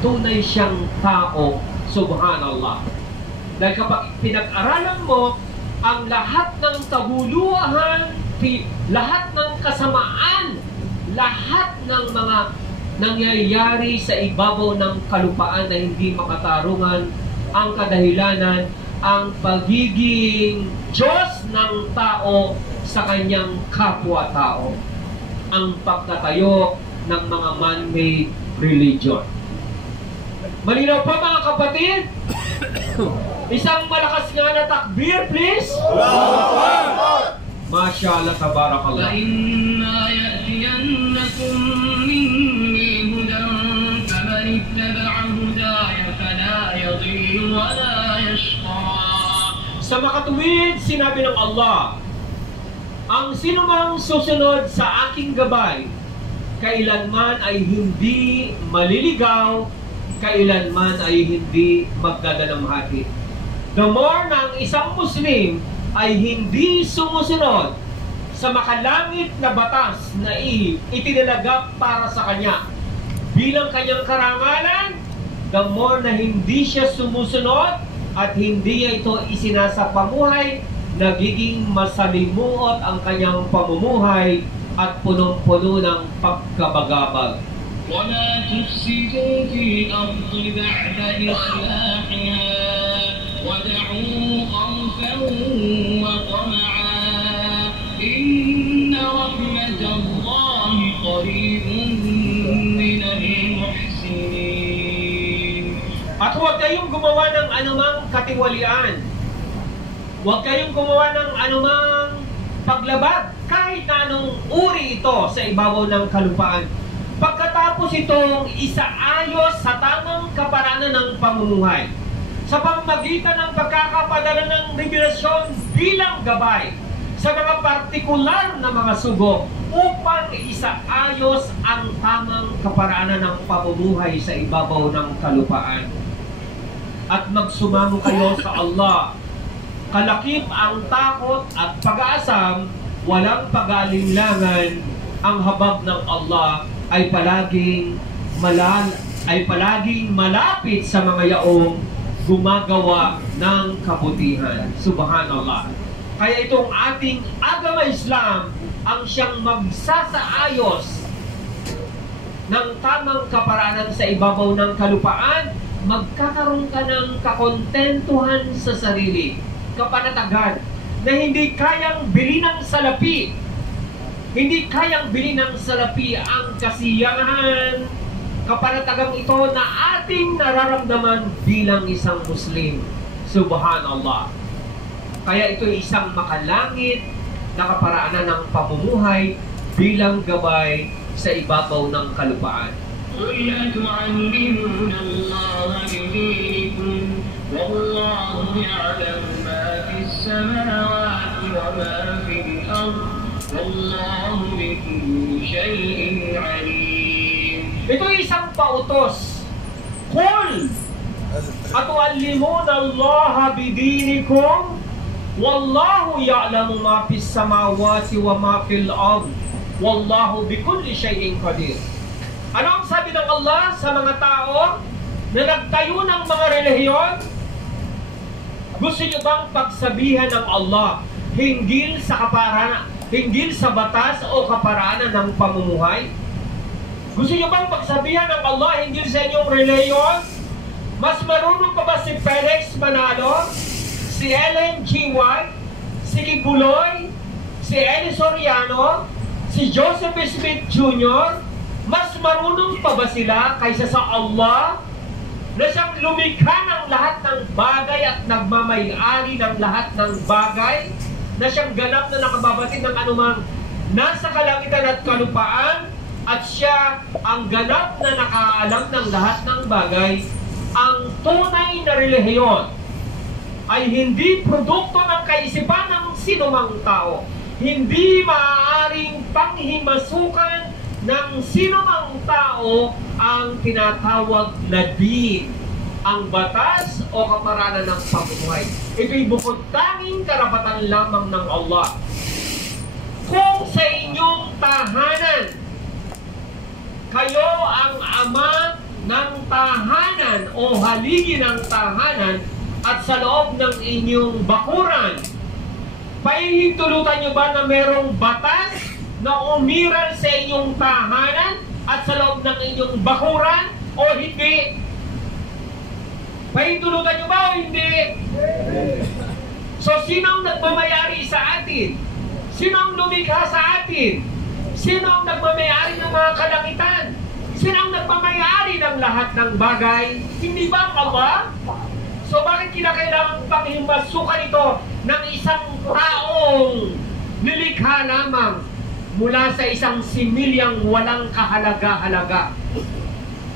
tunay siyang tao. Subhanallah. Dahil kapag pinag-aralan mo ang lahat ng kabuluhan, lahat ng kasamaan, lahat ng mga nangyayari sa ibabaw ng kalupaan na hindi makatarungan, ang kadahilanan, ang pagiging Diyos ng tao sa kanyang kapwa-tao, ang pagtatayo ng mga man-made religion. Malinaw pa mga kapatid? Isang malakas nga na takbir, please. Mashallah, tabarakallah. فَإِمَّا يَأْتِيَنَّكُم مِّنِّي هُدًى فَمَنِ اتَّبَعَ هُدَايَ فَلَا يَضِلُّ وَلَا يَشْقَىٰ. Sa makatuwid, sinabi ng Allah, ang sinumang susunod sa aking gabay, kailanman ay hindi maliligaw, kailanman ay hindi magdadalamhati. The more na ang isang Muslim ay hindi sumusunod sa makalangit na batas na itinalagap para sa kanya bilang kanyang karangalan, the more na hindi siya sumusunod at hindi niya ito isinasapamuhay, nagiging masalimuot ang kanyang pamumuhay at punong-puno ng pagkabagabag. وَلَا تُفْسِدُوا فِي الْأَرْضِ بَعْدَ إِصْلَاحِهَا وَادْعُوهُ خَوْفًا وَطَمَعًا إِنَّ رَحْمَتَ اللَّهِ قَرِيبٌ مِّنَ الْمُحْسِنِينَ. At huwag kayong gumawa ng anumang katiwalian. Huwag kayong gumawa ng anumang paglabag, kahit na anong uri ito sa ibabaw ng kalupaan. Pagkatapos itong isaayos sa tamang kaparanan ng pamumuhay, sa pamamagitan ng pagkakapadala ng revelasyon bilang gabay sa mga partikular na mga sugo upang isaayos ang tamang kaparaanan ng pamumuhay sa ibabaw ng kalupaan. At magsumamo kayo sa Allah. Kalakip ang takot at pag-aasam, walang pag-aalinlangan, ang habag ng Allah ay palaging malapit sa mga yaong gumagawa ng kabutihan. Subhanallah. Kaya itong ating agama Islam ang siyang magsasaayos ng tamang kaparaanan sa ibabaw ng kalupaan. Magkakaroon ka ng kakontentuhan sa sarili, kapanatagan na hindi kayang bilhin ng salapi. Hindi kayang bilhin ng salapi ang kasiyahan, kapanatagang ito na ating nararamdaman bilang isang Muslim. Subhanallah. Kaya ito ay isang makalangit na kaparaanan ng pamumuhay bilang gabay sa ibabaw ng kalupaan. قُلْ أَتُعَلِّمُونَ اللَّهَ بِدِينِكُمْ وَاللَّهُ يَعْلَمُ مَا فِي السَّمَاوَاتِ وَمَا فِي الْأَرْضِ وَاللَّهُ بِكُلِّ شَيْءٍ عَلِيمٌ. Ito ay isang pautos. Qul atu'allimuna Allah bidinikum wallahu ya'lamu ma fis samawati wa ma fil ard wallahu bikulli shay'in qadir. Ano ang sabi ng Allah sa mga tao na nagtayo ng mga relihiyon? Gusto niyo bang pagsabihan ng Allah hinggil sa kaparaanan, hinggil sa batas o kaparaanan ng pamumuhay? Gusto niyo bang pagsabihan ng Allah hinggil sa inyong relihiyon? Mas marunong pa ba si Felix Manalo, si Ellen G. White, si Kibuloy, si Eli Soriano, si Joseph Smith Jr.? Mas marunong pa ba sila kaysa sa Allah na siyang lumikha ng lahat ng bagay at nagmamay-ari ng lahat ng bagay, na siyang ganap na nakababatid ng anumang nasa kalangitan at kalupaan, at siya ang ganap na nakaalam ng lahat ng bagay? Ang tunay na relihiyon ay hindi produkto ng kaisipan ng sinumang tao. Hindi maaaring panghimasukan ng sinumang tao ang tinatawag na din, ang batas o kaparaanan ng pamumuhay. Ito'y bukod tanging karapatan lamang ng Allah. Kung sa inyong tahanan kayo ang ama ng tahanan o haligi ng tahanan at sa loob ng inyong bakuran. Pahihintulutan nyo ba na merong batas na umiral sa inyong tahanan at sa loob ng inyong bakuran o hindi? Pahihintulutan nyo ba o hindi? So, sino ang nagmamayari sa atin? Sino ang lumikha sa atin? Sino ang nagmamayari ng mga kalangitan? Sino ang nagmamayari ng lahat ng bagay? Hindi ba ang Allah? So, bakit kinakailangan panghimasukan ito ng isang taong nilikha lamang mula sa isang similyang walang kahalaga-halaga?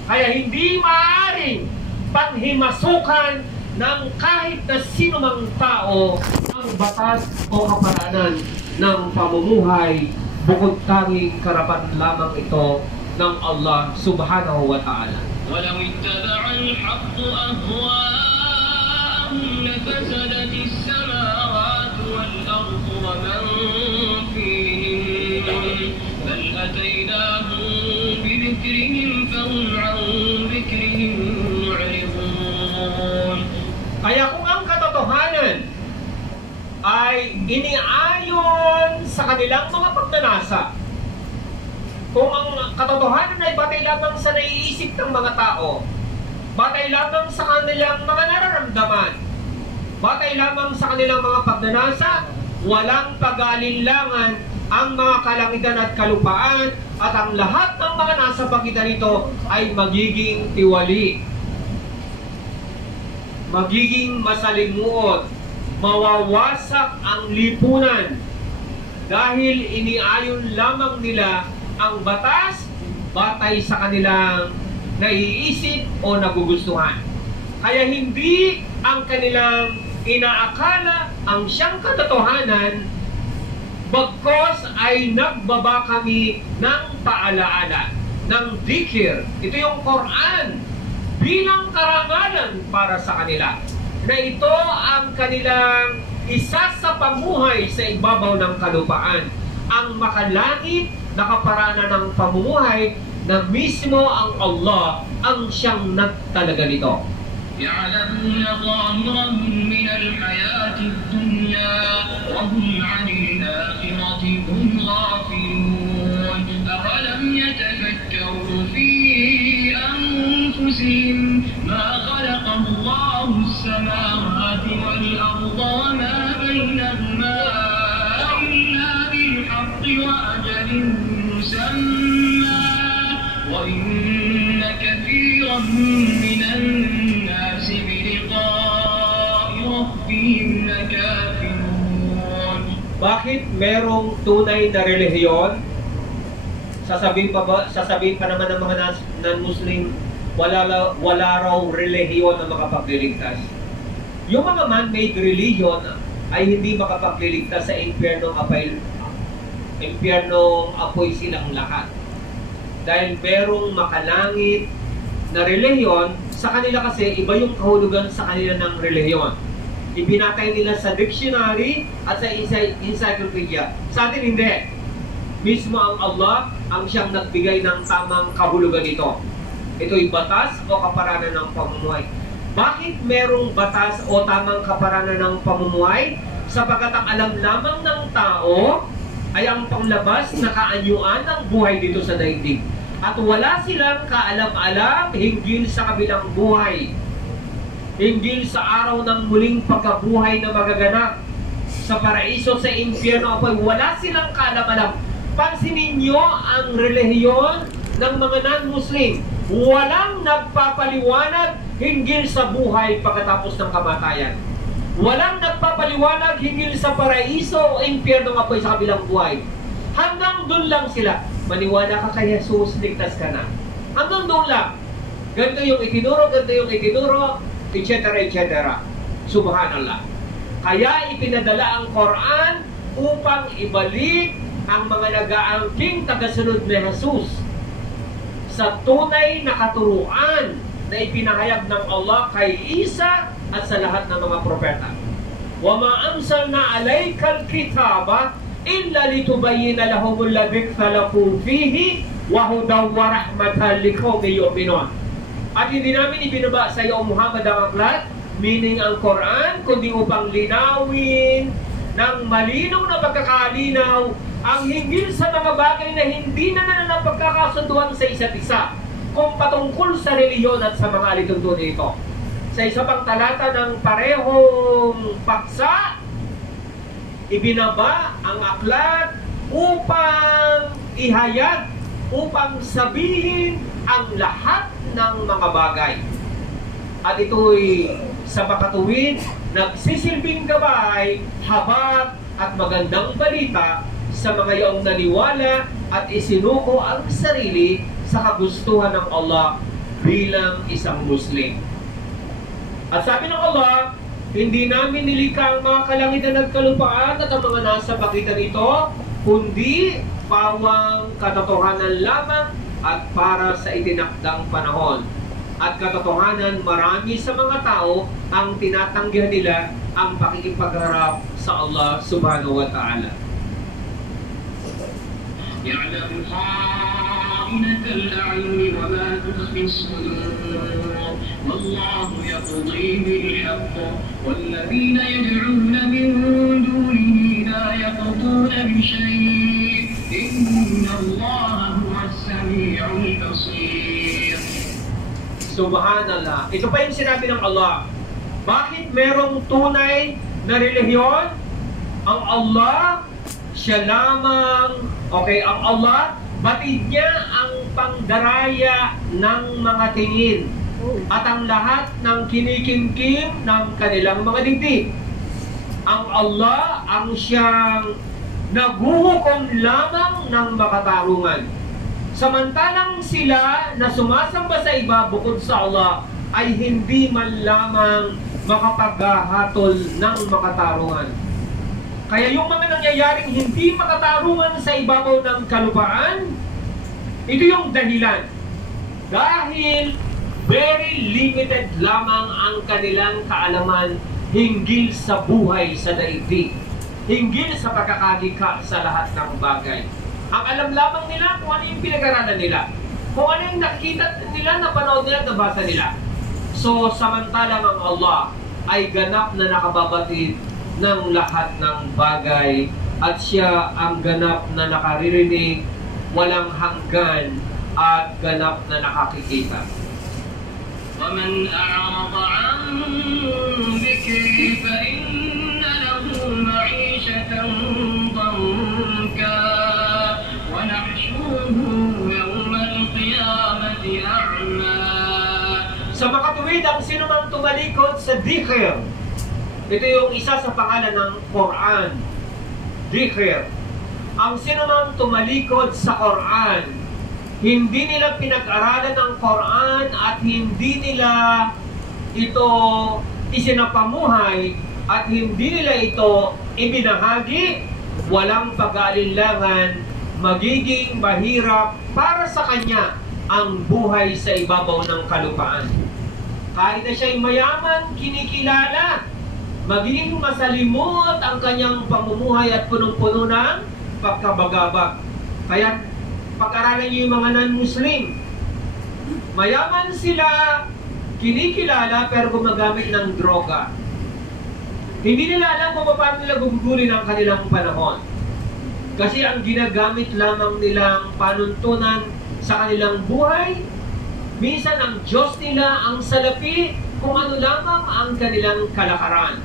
Kaya hindi maaaring panghimasukan ng kahit na sino mang tao ang batas o kaparanan ng pamumuhay, bukod tanging karapat lamang ito ng Allah subhanahu wa ta'ala. وَلَوْ اتَّبَعَ الْحَقُّ أَهْوَاءَهُمْ لَفَسَدَتِ السَّمَاوَاتُ وَالْأَرْضُ وَمَنْ فِيهِنَّ بَلْ أَتَيْنَاهُمْ بِذِكْرِهِمْ فَهُمْ عَنْ ذِكْرِهِمْ مُعْرِضُونَ. Kaya kung ang katotohanan ay iniayon sa kanilang mga pagnanasa, kung ang katotohanan ay batay lamang sa naiisip ng mga tao, batay lamang sa kanilang mga nararamdaman, batay lamang sa kanilang mga pagnanasa, walang pag-aalinlangan ang mga kalangitan at kalupaan, at ang lahat ng mga nasa pagitan nito ay magiging tiwali, magiging masalimuot, mawawasak ang lipunan dahil iniayon lamang nila ang batas batay sa kanilang naiisip o nagugustuhan. Kaya hindi ang kanilang inaakala ang siyang katotohanan, bagkos ay nagbaba kami ng paalaala, ng dhikr. Ito yung Quran bilang karangalan para sa kanila, na ito ang kanilang isa sa pamuhay sa ibabaw ng kalupaan, ang makalangit na kaparanan ng pamumuhay na mismo ang Allah ang siyang nagtalaga nito. يعلمون ظاهرا من الحياة الدنيا وهم عن الآخرة هم غافلون. أولم يتفكروا في أنفسهم ما خلق الله السماوات والأرض وما بينهما إلا بالحق وأجل مسمى وإن كثيرا من الناس بلقاء ربهم لكافرون. Bakit merong tunay na relihiyon? Sasabihin pa naman ng mga non-Muslim, wala raw relihiyon na makapagliligtas. Yung mga man-made religion ay hindi makapagliligtas sa impyernong apoy silang lahat. Dahil merong makalangit na relihiyon, sa kanila kasi iba yung kahulugan sa kanila ng relihiyon. Ibinatay nila sa dictionary at sa encyclopedia. Sa atin hindi. Mismo ang Allah ang siyang nagbigay ng tamang kahulugan nito. Ito'y batas o kaparanan ng pamumuhay. Bakit merong batas o tamang kaparanan ng pamumuhay? Sapagkat ang alam lamang ng tao ay ang panglabas na kaanyuan ng buhay dito sa daigdig. At wala silang kaalam-alam hinggil sa kabilang buhay, hinggil sa araw ng muling pagkabuhay na magaganap sa paraiso, sa impyerno apoy. Wala silang kaalam-alam. Pansinin nyo ang relihiyon ng mga non-Muslim. Walang nagpapaliwanag hinggil sa buhay pagkatapos ng kamatayan. Walang nagpapaliwanag hinggil sa paraiso o impyerno apoy sa kabilang buhay. Hanggang doon lang sila. Maniwala ka kay Jesus, ligtas ka na. Hanggang doon lang. Ganito yung itinuro, etc. etc. Subhanallah. Kaya ipinadala ang Quran upang ibalik ang mga nag-aangking tagasunod ni Jesus sa tunay na katuruan na ipinahayag ng Allah kay Isa at sa lahat ng mga propeta. وَمَا أَنزَلْنَا عَلَيْكَ الْكِتَابَ إِلَّا لِتُبَيِّنَ لَهُمُ الَّذِي اخْتَلَفُوا فِيهِ وَهُدًى وَرَحْمَةً لِقَوْمٍ يُؤْمِنُونَ. At hindi namin ibinaba sa iyo, Muhammad, ang aklat, meaning ang Quran, kundi upang linawin ng malinaw na pagkakalinaw ang hinggil sa mga bagay na hindi na napagkakasunduan sa isa't isa kung patungkol sa reliyon at sa mga alituntunin nito. Sa isa pang talata ng parehong paksa, ibinaba ang aklat upang ihayag, upang sabihin ang lahat ng mga bagay. At ito'y sa makatuwid, nagsisilbing gabay, habag at magandang balita sa mga iyong naniwala at isinuko ang sarili sa kagustuhan ng Allah bilang isang Muslim. At sabi ng Allah, hindi namin nilikha ang mga kalangitan at kalupaan at ang mga nasa pagitan nito, kundi pawang katotohanan lamang at para sa itinakdang panahon. At katotohanan, marami sa mga tao ang tinatanggihan nila ang pakikipagharap sa Allah subhanahu wa ta'ala. يعلم خائنة الأعين وما تخفي الصدور والله يقضي بالحق والذين يدعون من دونه لا يقضون بشيء إن الله هو السميع البصير. Subhanallah. Ito pa yung sinabi ng Allah. Bakit merong tunay na relihiyon? Ang Allah, siya lamang, ang Allah, batid niya ang pangdaraya ng mga tingin at ang lahat ng kinikimkim ng kanilang mga dibdib. Ang Allah ang siyang naghuhukom lamang ng makatarungan. Samantalang sila na sumasamba sa iba bukod sa Allah ay hindi man lamang makapaghahatol ng makatarungan. Kaya yung mga nangyayaring hindi makatarungan sa ibabaw ng kalupaan, ito yung dahilan. Dahil very limited lamang ang kanilang kaalaman hinggil sa buhay sa daigdig, hinggil sa pagkakalikha sa lahat ng bagay. Ang alam lamang nila kung ano yung pinag-aralan nila, kung ano yung nakikita nila, napanood nila, nabasa nila. So, samantalang ang Allah ay ganap na nakababatid ng lahat ng bagay at siya ang ganap na nakaririnig, walang hanggan at ganap na nakakikita. وَمَنْ أَعْرَضَ عَنْ ذِكْرِي فَإِنَّ لَهُ مَعِيشَةً ضَنكًا وَنَحْشُرُهُ يَوْمَ الْقِيَامَةِ أَعْمَى. Sa makatuwid, ang sinumang tumalikod sa dhikr, ito yung isa sa pangalan ng Quran, dhikr. Ang sinumang tumalikod sa Quran, hindi nila pinag-aralan ng Quran at hindi nila ito isinapamuhay at hindi nila ito ibinahagi, walang pag-aalinlangan, magiging mahirap para sa kanya ang buhay sa ibabaw ng kalupaan. Kahit na siya'y mayaman, kinikilala, magiging masalimot ang kanyang pamumuhay at punong-puno ng pagkabagabag. Kaya pag-aralan niyo yung mga non-Muslim. Mayaman sila, kinikilala, pero gumagamit ng droga. Hindi nila alam kung paano nila gugugulin ang kanilang panahon. Kasi ang ginagamit lamang nilang panuntunan sa kanilang buhay, minsan ang Diyos nila ang salapi kung ano lamang ang kanilang kalakaran.